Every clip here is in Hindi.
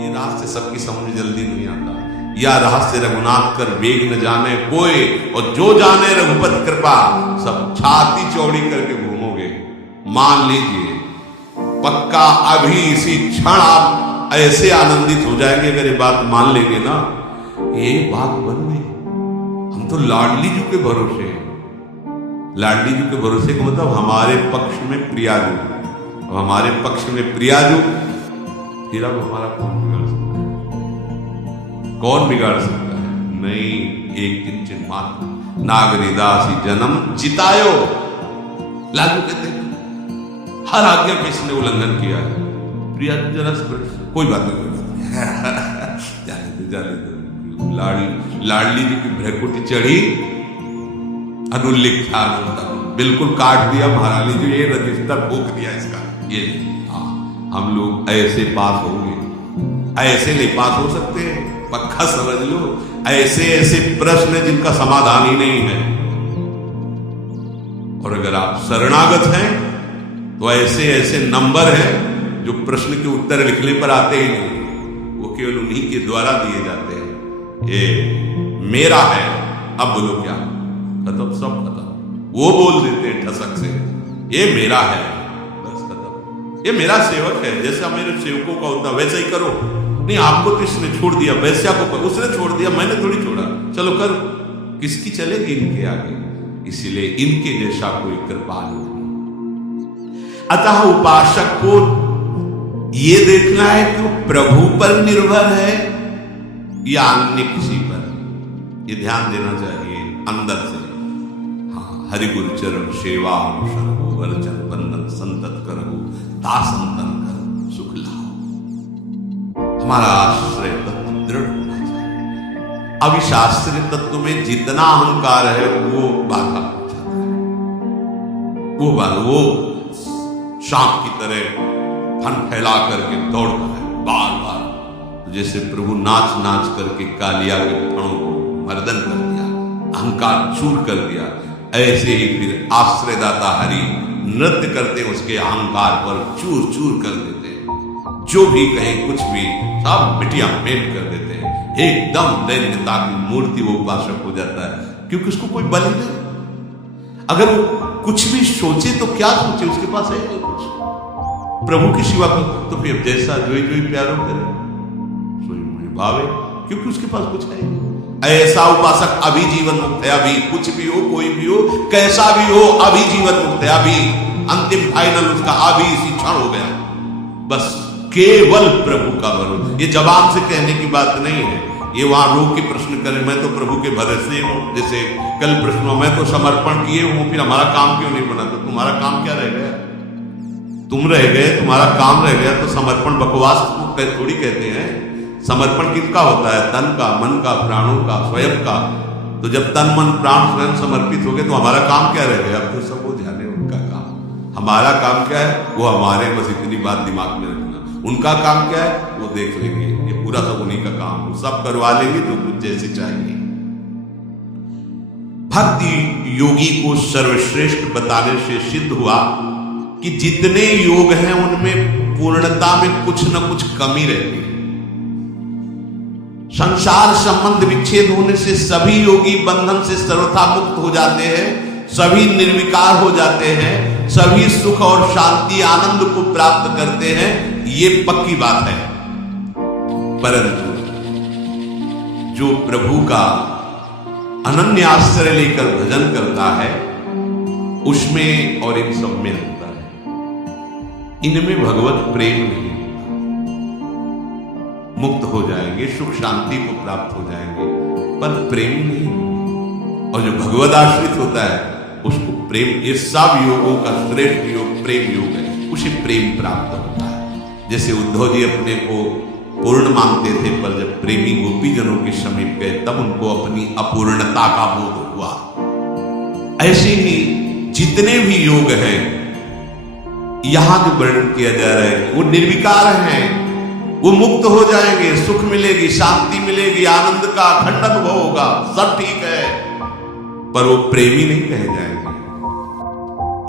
ये रहस्य सबकी समझ जल्दी नहीं आता। या रहस्य रघुनाथ कर वेग न जाने कोई, और जो जाने रघुपति कृपा, सब छाती चौड़ी करके घूमोगे। मान लीजिए पक्का अभी इसी क्षण आप ऐसे आनंदित हो जाएंगे अगर ये बात मान लेंगे ना, ये बात बन गई। हम तो लाडली जी के भरोसे हैं। लाडली जी के भरोसे का मतलब हमारे पक्ष में प्रियाजू, हमारे पक्ष में प्रियाजू, फिर अब हमारा कौन बिगाड़ सकता है? कौन बिगाड़ सकता है? नहीं, एक किंचन मात्र नागरिदासी जन्म जितायो। लाडू कहते हैं हर आज्ञा पे इसने उल्लंघन किया है। प्रियाजू जरा कोई बात नहीं, जाने दो। लाडली जी की भ्रकुटी चढ़ी, अनुल्लिखा बिल्कुल काट दिया महारानी जी, ये रजिस्टर ठोक दिया इसका। ये हाँ, हम लोग ऐसे पास होंगे, ऐसे नहीं पास हो सकते, पक्का समझ लो। ऐसे ऐसे प्रश्न जिनका समाधान ही नहीं है, और अगर आप शरणागत हैं तो ऐसे ऐसे नंबर हैं जो प्रश्न के उत्तर लिखने पर आते ही नहीं, वो केवल उन्हीं के द्वारा दिए जाते हैं। ये मेरा है, अब बोलो क्या? खत्म, सब खत्म। वो बोल देते हैं ठसक से, ये मेरा है, बस खत्म। ये मेरा सेवक है, जैसा मेरे सेवकों का होता वैसा ही करो। नहीं, आपको तो इसने छोड़ दिया, वैश्या को उसने छोड़ दिया, मैंने थोड़ी छोड़ा, चलो करो। किसकी चलेगी इनके आगे? इसीलिए इनके जैसा कोई कृपाल नहीं। अतः उपासक को ये देखना है कि वो प्रभु पर निर्भर है या अन्य किसी पर, ये ध्यान देना चाहिए अंदर से। हाँ, हरि गुरु चरण सेवा अनुसरहु, वरचन बंदन संतत करहु, दासंतन कर सुख लाओ। हमारा आश्रय तत्व दृढ़ होना चाहिए। अब इस आश्रय तत्व में जितना अहंकार है वो बाधा पहुंचाता है, वो सांप की तरह फन फैला करके दौड़ता है बार बार। तो जैसे प्रभु नाच नाच करके कालिया के फणों को मर्दन कर दिया, अहंकार चूर कर दिया, ऐसे ही फिर आश्रयदाता हरि नृत्य करते उसके अहंकार पर चूर चूर कर देते हैं। जो भी कहें कुछ भी सब मिटिया मेट कर देते हैं। एकदम दैन्यता की मूर्ति वो उपासक हो जाता है, क्योंकि उसको कोई बल नहीं। अगर वो कुछ भी सोचे तो क्या सोचे, उसके पास है नहीं कुछ प्रभु की सिवा को। तो फिर जैसा जोई जोई प्यारो करे सोई मुझे भावे, क्योंकि उसके पास कुछ है। ऐसा उपासक अभी जीवन मुक्त है। अभी कुछ भी हो, कोई भी हो, कैसा भी हो, अभी जीवन मुक्त है। अभी अंतिम फाइनल उसका अभी इसी क्षण हो गया। बस केवल प्रभु का भरोसा। ये जबान से कहने की बात नहीं है, ये वहां रोक के प्रश्न करें मैं तो प्रभु के भरोसे हूं। जैसे कल प्रश्न मैं तो समर्पण किए हूं, फिर हमारा काम क्यों नहीं बना? तो तुम्हारा काम क्या रह गया? तुम रह गए, तुम्हारा काम रह गया। तो समर्पण बकवास थोड़ी कहते हैं। समर्पण किसका होता है? तन का, मन का, प्राणों का, स्वयं का। तो जब तन मन प्राण स्वयं समर्पित हो गए तो हमारा काम क्या रह गया? अब तो सब वो ध्यान है उनका काम। हमारा काम क्या है? वो हमारे, बस इतनी बात दिमाग में रखना। उनका काम क्या है? वो देख लेंगे, ये पूरा सब उन्हीं का काम। वो सब करवा लेंगे जो कुछ जैसे चाहिए। भक्ति योगी को सर्वश्रेष्ठ बताने से सिद्ध हुआ कि जितने योग हैं उनमें पूर्णता में कुछ न कुछ कमी रहती है। संसार संबंध विच्छेद होने से सभी योगी बंधन से सर्वथा मुक्त हो जाते हैं, सभी निर्विकार हो जाते हैं, सभी सुख और शांति आनंद को प्राप्त करते हैं। ये पक्की बात है। परंतु जो प्रभु का अनन्य आश्रय लेकर भजन करता है उसमें और इन सब में होता है, इनमें भगवत प्रेम नहीं। मुक्त हो जाएंगे, सुख शांति को प्राप्त हो जाएंगे, पर प्रेम नहीं। और जो भगवत आश्रित होता है उसको प्रेम, ये सब योगों का श्रेष्ठ योग प्रेम योग है, उसे प्रेम प्राप्त होता है। जैसे उद्धव जी अपने को पूर्ण मानते थे, पर जब प्रेमी गोपीजनों के समीप गए तब उनको अपनी अपूर्णता का बोध हुआ। ऐसे ही जितने भी योग हैं यहां जो वर्णन किया जा रहा है वो निर्विकार हैं, वो मुक्त हो जाएंगे, सुख मिलेगी, शांति मिलेगी, आनंद का अखंड अनुभव होगा, सब ठीक है, पर वो प्रेमी नहीं कहे जाएंगे।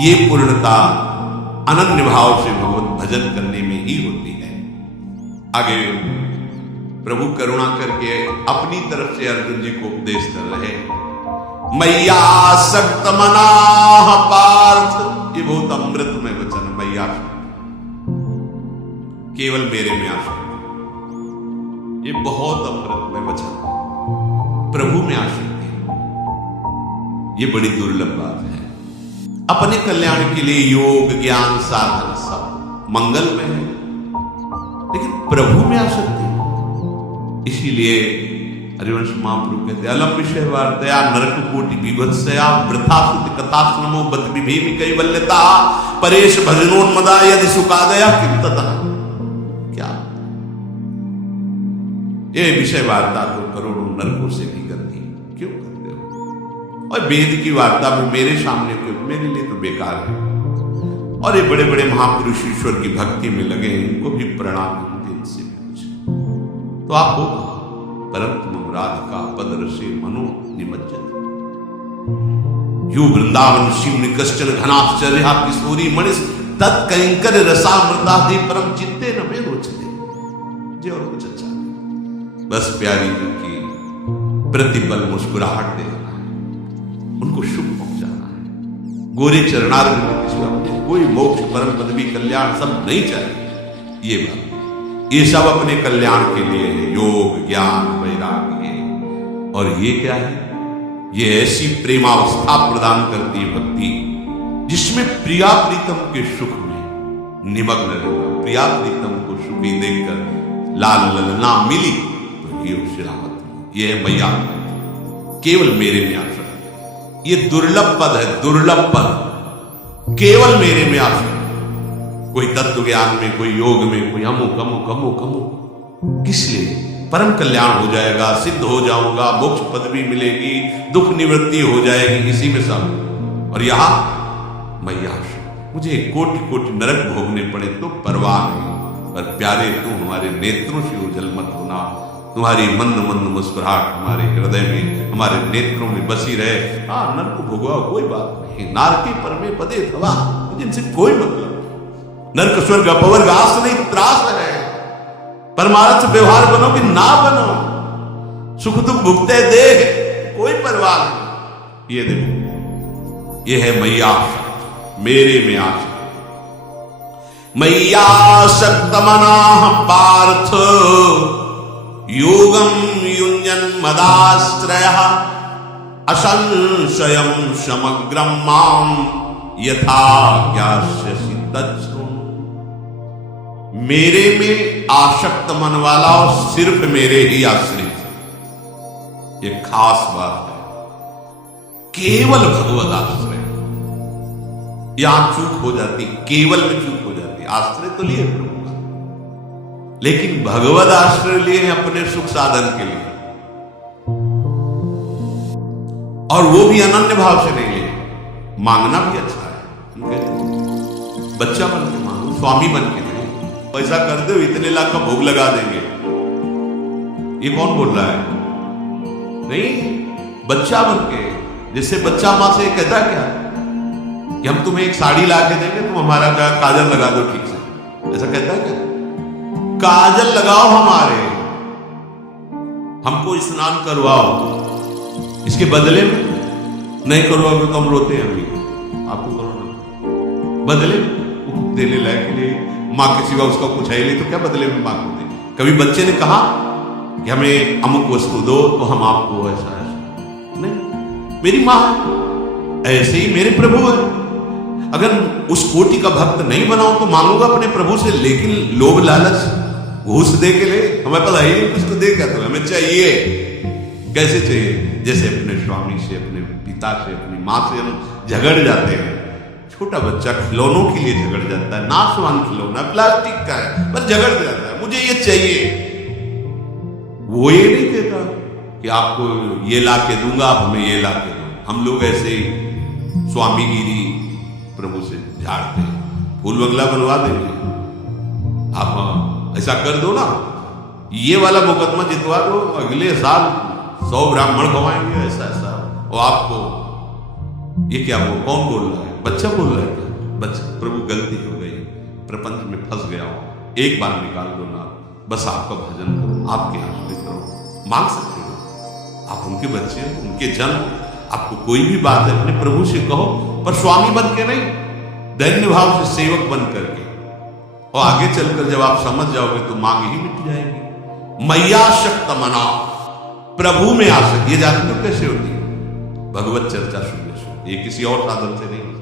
ये पूर्णता अनन्य भाव से भगवत भजन करने में ही होती है। आगे प्रभु करुणा करके अपनी तरफ से अर्जुन जी को उपदेश कर रहे हैं। मैया सक्त मनाह पार्थ, ये बहुत अमृतमय वचन। मैया केवल मेरे में आशा, ये बहुत अमृतमय वचन। प्रभु में आशा, ये बड़ी दुर्लभ बात है। अपने कल्याण के लिए योग ज्ञान साधन सब मंगल में है, लेकिन प्रभु में आसक्ति। इसीलिए हरिवंश महाप्रभु कहते अलम विषय वार्तया नरक कोटि बीभत्सया वृथा सुति कथाश्रमो बत विभीमि कैवल्यता परेश भजनोन्मदा यदि सुखादया किम ततः। क्या ये विषय वार्ता तो करोड़ों नरकों से भी करती, क्यों करते हो? और वेद की वार्ता में मेरे सामने मेरे लिए तो बेकार है। और ये बड़े बड़े महापुरुष ईश्वर की भक्ति में लगे, इनको भी प्रणाम है, इनसे भी कुछ तो आप हो। परंतु राधिका पद रसे मनो निमज्जन यू वृंदावन शिव निकश्चन घनाश्चर्या किशोरी मणिस तत्कंकर रसामृता दे परम चित्ते न में रोचते। जी और कुछ अच्छा नहीं, बस प्यारी जी की प्रतिपल मुस्कुराहट देना है, उनको शुभ पहुंचाना है। गोरे चरणार्थ में कोई मोक्ष परम पदवी कल्याण सब नहीं चाहिए। ये बात, ये सब अपने कल्याण के लिए है, योग ज्ञान वैराग्य। और ये क्या है? ये ऐसी प्रेमावस्था प्रदान करती है भक्ति जिसमें प्रिया प्रीतम के सुख में निमग्न रहना। प्रिया प्रीतम को सुखी देखकर लाल ललना मिली तो ये शिरावत, ये है मैया केवल मेरे में आशा। ये दुर्लभ पद है, दुर्लभ पद, केवल मेरे में आशा। कोई तत्व ज्ञान में, कोई योग में, कोई अमुक अमुक अमुक अमुक, किस लिए? परम कल्याण हो जाएगा, सिद्ध हो जाऊंगा, मोक्ष पदवी मिलेगी, दुख निवृत्ति हो जाएगी, इसी में सब। और यहां मैया मुझे कोटि कोटि नरक भोगने पड़े तो परवाह नहीं, पर प्यारे तू हमारे नेत्रों से उजल मत होना। तुम्हारी मंद मंद मुस्कुराहट हमारे हृदय में, हमारे नेत्रों में बसी रहे। हाँ, नरक भोगवा कोई बात नहीं, नारके परमे पदे थवा, जिनसे कोई मतलब। नरक स्वर्ग अपवर्ग आस नहीं त्रास है, परमार्थ व्यवहार बनो कि ना बनो, सुख दुख भुगते दे कोई परवाह नहीं। ये देखो, ये है मैया मेरे में आशा। मैया शक्तमनाः पार्थ योगम युञ्जन मदाश्रयः असंशयं समग्रं मां यथा ज्ञास्यसि तच्छृणु। मेरे में आसक्त मन वाला और सिर्फ मेरे ही आश्रित, ये खास बात है। केवल भगवत आश्रय, यहां चूक हो जाती, केवल में चूक हो जाती। आश्रय तो लिए प्रभु का, लेकिन भगवत आश्रय लिए अपने सुख साधन के लिए, और वो भी अनन्य भाव से नहीं लिए। मांगना भी अच्छा है, बच्चा बन के मांगो, स्वामी बन के नहीं। पैसा कर दो, इतने लाख का भोग लगा देंगे, ये कौन बोल रहा है? नहीं, बच्चा बन के, जिससे बच्चा मां से कहता क्या कि हम तुम्हें एक साड़ी ला के देंगे, तुम हमारा काजल लगा दो ठीक से, ऐसा कहता है क्या? काजल लगाओ हमारे, हमको स्नान करवाओ, इसके बदले में नहीं करवाओगे तो हम रोते हैं। अभी आपको करो, बदले देने लायक नहीं, मां के सिवा उसका कुछ है नहीं, तो क्या बदले में मांग होते? कभी बच्चे ने कहा कि हमें अमुक वस्तु दो तो हम आपको ऐसा ऐसा नहीं। मेरी मां है, ऐसे ही मेरे प्रभु है। अगर उस कोटि का भक्त नहीं बनाओ तो मांगूंगा अपने प्रभु से, लेकिन लोभ लालच घूस दे के ले, हमें पता है कुछ तो दे क्या, तो हमें चाहिए। कैसे चाहिए? जैसे अपने स्वामी से, अपने पिता से, अपनी मां से हम झगड़ जाते हैं। छोटा बच्चा खिलौनों के लिए झगड़ जाता है, नाशवान खिलौना प्लास्टिक का है, पर झगड़ जाता है, मुझे ये चाहिए। वो ये नहीं कहता कि आपको ये ला के दूंगा, आप हमें ये ला के दो। हम लोग ऐसे ही स्वामीगिरी प्रभु से झाड़ते हैं, फूल बंगला बनवा देंगे, आप ऐसा कर दो ना, ये वाला मुकदमा जितवा दो, अगले साल 100 ब्राह्मण खवाएंगे, ऐसा ऐसा। और आपको ये क्या, वो कौन बोल रहा है? बच्चा बोल रहा है क्या? बच्चा, प्रभु गलती हो गई, प्रपंच में फंस गया हो, एक बार निकाल दो ना, बस आपका भजन करो, आपके आश्रित करो। मांग सकते हो, आप उनके बच्चे हो, उनके जन, आपको कोई भी बात है अपने प्रभु से कहो, पर स्वामी बन के नहीं, दैन्य भाव से सेवक बन करके। और आगे चलकर जब आप समझ जाओगे तो मांग ही मिट जाएगी। मैयाशक्त मना, प्रभु में आसक्त। ये जानते हो कैसे होती है? भगवत चर्चा सुनने से, ये किसी और साधन से नहीं।